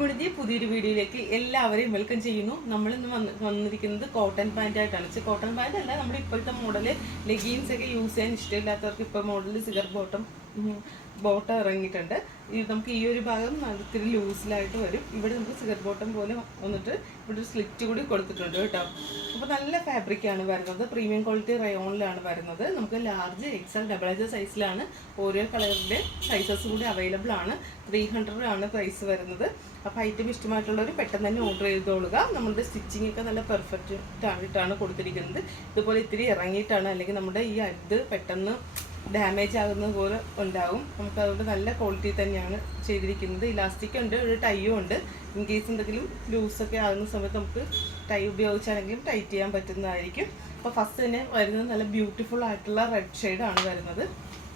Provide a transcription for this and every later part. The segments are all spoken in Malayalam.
മുടിഞ്ഞ് പുതിയൊരു വീഡിയോയിലേക്ക് എല്ലാവരെയും വെൽക്കം ചെയ്യുന്നു. നമ്മൾ ഇന്ന് വന്ന് വന്നിരിക്കുന്നത് കോട്ടൺ പാന്റ് ആയിട്ടാണ്. കോട്ടൺ പാന്റ് അല്ല നമ്മുടെ ഇപ്പോഴത്തെ മോഡൽ ലെഗീൻസ് ഒക്കെ യൂസ് ചെയ്യാൻ ഇഷ്ടമില്ലാത്തവർക്ക് ഇപ്പോൾ മോഡൽ സിഗർ ബോട്ടം ബോട്ടം ഇറങ്ങിയിട്ടുണ്ട്. ഈ നമുക്ക് ഈ ഒരു ഭാഗം ഇത്തിരി ലൂസിലായിട്ട് വരും. ഇവിടെ നമുക്ക് സിഗർ ബോട്ടം പോലെ വന്നിട്ട് ഇവിടെ ഒരു സ്ലിറ്റ് കൂടി കൊടുത്തിട്ടുണ്ട് കേട്ടോ. അപ്പോൾ നല്ല ഫാബ്രിക്കാണ് വരുന്നത്. പ്രീമിയം ക്വാളിറ്റി റയോണിലാണ് വരുന്നത്. നമുക്ക് ലാർജ് എക്സൽ ഡബിൾ എച്ച് സൈസിലാണ് ഓരോ കളറിന്റെ സൈസസ് കൂടി അവൈലബിൾ ആണ്. ത്രീ ഹൺഡ്രഡ് ആണ് പ്രൈസ് വരുന്നത്. അപ്പോൾ ഐറ്റം ഇഷ്ടമായിട്ടുള്ളവർ പെട്ടെന്ന് തന്നെ ഓർഡർ ചെയ്തോളുക. നമ്മുടെ സ്റ്റിച്ചിങ് ഒക്കെ നല്ല പെർഫെക്റ്റ് ആയിട്ടാണ് കൊടുത്തിരിക്കുന്നത്. ഇതുപോലെ ഇത്തിരി ഇറങ്ങിയിട്ടാണ്. അല്ലെങ്കിൽ നമ്മുടെ ഈ അരുത് പെട്ടെന്ന് ഡാമേജ് ആകുന്നത് പോലെ ഉണ്ടാവും. നമുക്ക് അതുകൊണ്ട് നല്ല ക്വാളിറ്റി തന്നെയാണ് ചെയ്തിരിക്കുന്നത്. ഇലാസ്റ്റിക് ഉണ്ട് ഒരു ടൈയും ഉണ്ട്. ഇൻ കേസ് എന്തെങ്കിലും ലൂസൊക്കെ ആകുന്ന സമയത്ത് നമുക്ക് ടൈ ഉപയോഗിച്ചാണെങ്കിലും ടൈറ്റ് ചെയ്യാൻ പറ്റുന്നതായിരിക്കും. അപ്പോൾ ഫസ്റ്റ് തന്നെ വരുന്നത് നല്ല ബ്യൂട്ടിഫുൾ ആയിട്ടുള്ള റെഡ് ഷെയ്ഡാണ് വരുന്നത്.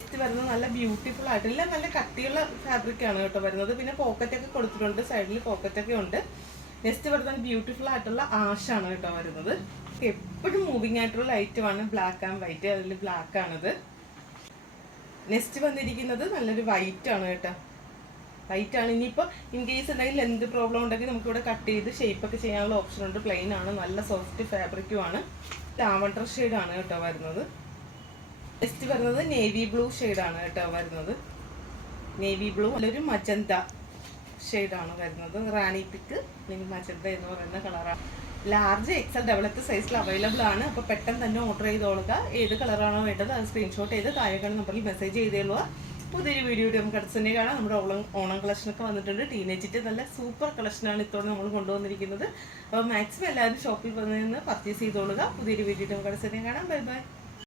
ഇത് വരുന്നത് നല്ല ബ്യൂട്ടിഫുൾ ആയിട്ടുള്ള നല്ല കട്ടിയുള്ള ഫാബ്രിക് ആണ് കേട്ടോ വരുന്നത്. പിന്നെ പോക്കറ്റൊക്കെ കൊടുത്തിട്ടുണ്ട് സൈഡിൽ പോക്കറ്റൊക്കെ ഉണ്ട്. നെക്സ്റ്റ് വരുന്നത് ബ്യൂട്ടിഫുൾ ആയിട്ടുള്ള ആഷാണ് കേട്ടോ വരുന്നത്. എപ്പോഴും മൂവിങ് ആയിട്ടുള്ള ലൈറ്റുമാണ് ബ്ലാക്ക് ആൻഡ് വൈറ്റ് അതിൽ ബ്ലാക്ക് ആണിത്. നെക്സ്റ്റ് വന്നിരിക്കുന്നത് നല്ലൊരു വൈറ്റ് ആണ് കേട്ടോ. വൈറ്റ് ആണ്. ഇനിയിപ്പോൾ ഇൻ കേസ് എന്തെങ്കിലും എന്ത് പ്രോബ്ലം ഉണ്ടെങ്കിൽ നമുക്കിവിടെ കട്ട് ചെയ്ത് ഷേപ്പ് ഒക്കെ ചെയ്യാനുള്ള ഓപ്ഷൻ ഉണ്ട്. പ്ലെയിൻ ആണ്. നല്ല സോഫ്റ്റ് ഫാബ്രിക്കും ആണ്. ലാവണ്ടർ ആണ് കേട്ടോ വരുന്നത്. നെക്സ്റ്റ് വരുന്നത് നേവി ബ്ലൂ ആണ് കേട്ടോ വരുന്നത്. നേവി ബ്ലൂ നല്ലൊരു മജന്ത ആണ് വരുന്നത്. റാണി പിക്ക് മജന്ത എന്ന് പറയുന്ന കളറാണ് ലാർജ് എക്സൽ എക്സ് സൈസിൽ അവൈലബിൾ ആണ്. അപ്പോൾ പെട്ടെന്ന് തന്നെ ഓർഡർ ചെയ്തോളുക. ഏത് കളറാണോ വേണ്ടത് അത് സ്ക്രീൻഷോട്ട് ചെയ്ത് താഴെക്കാണ് നമ്പറിൽ മെസ്സേജ് ചെയ്തേളുക. പുതിയൊരു വീഡിയോ നമുക്ക് അടുത്ത് തന്നെ കാണാം. നമ്മുടെ ഓണം ഓണം കളക്ഷനൊക്കെ വന്നിട്ടുണ്ട്. ടീനേജിന്റെ നല്ല സൂപ്പർ കളക്ഷനാണ് ഇത്തോടെ നമ്മൾ കൊണ്ടുവന്നിരിക്കുന്നത്. അപ്പോൾ മാക്സിമം എല്ലാവരും ഷോപ്പിൽ വന്ന് പർച്ചേസ് ചെയ്തോളുക. പുതിയൊരു വീഡിയോ നമുക്ക് അടുത്ത് തന്നെ കാണാം. Bye bye